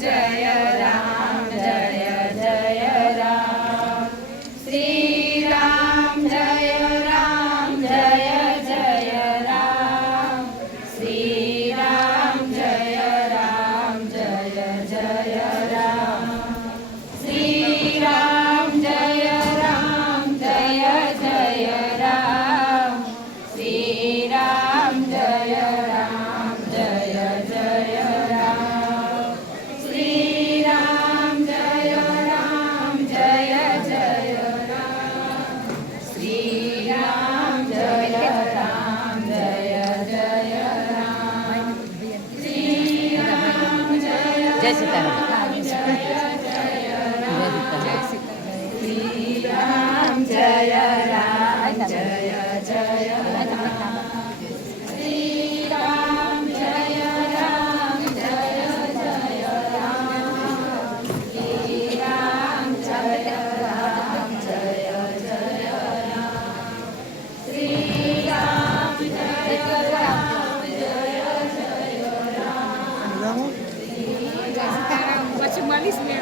જય રામ જય જય રામ શ્રી રામ જય રામ જય જય રામ શ્રી રામ જય રામ જય જય રામ શ્રી રામ જય રામ જય જય રામ શ્રી રામ જય રામ જય જય રામ શ્રી રામ જય રામ જય જય રામ શ્રી રામ જય રામ જય જય રામ શ્રી રામ જય સીતારામ શ્રી રામ જય રામ જય જય રામ શ્રી રામ જય રામ જય જય રામ શ્રી રામ જય રામ જય જય રામ શ્રી રામ જય રામ જય જય રામ પછી મળીશ ને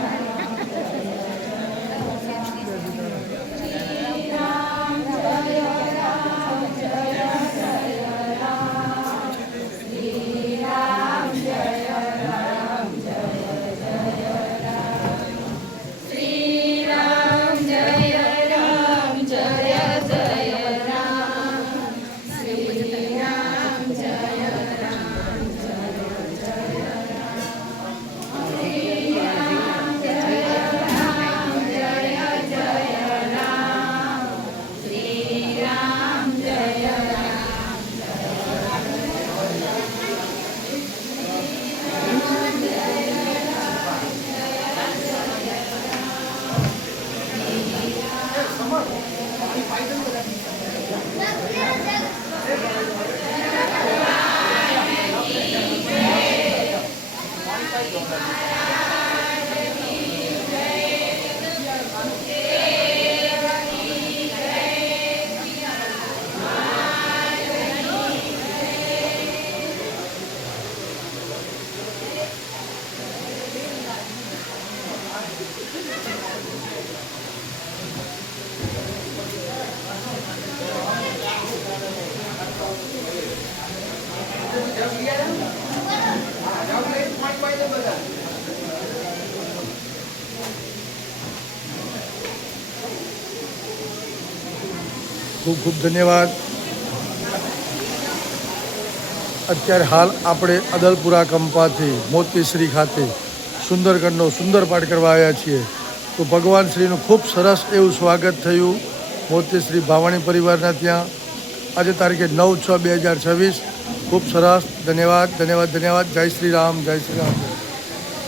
ખૂબ ખૂબ ધન્યવાદ. અત્યારે હાલ આપણે અદલપુરા કંપાથી મોતીશ્રી ખાતે સુંદરગઢનો સુંદર પાઠ કરવા આવ્યા છીએ. તો ભગવાન શ્રીનું ખૂબ સરસ એવું સ્વાગત થયું મોતીશ્રી ભાવાણી પરિવારના ત્યાં. આજે તારીખે 9/6/2026. ખૂબ સરસ. ધન્યવાદ ધન્યવાદ ધન્યવાદ. જય શ્રી રામ જય શ્રી રામ.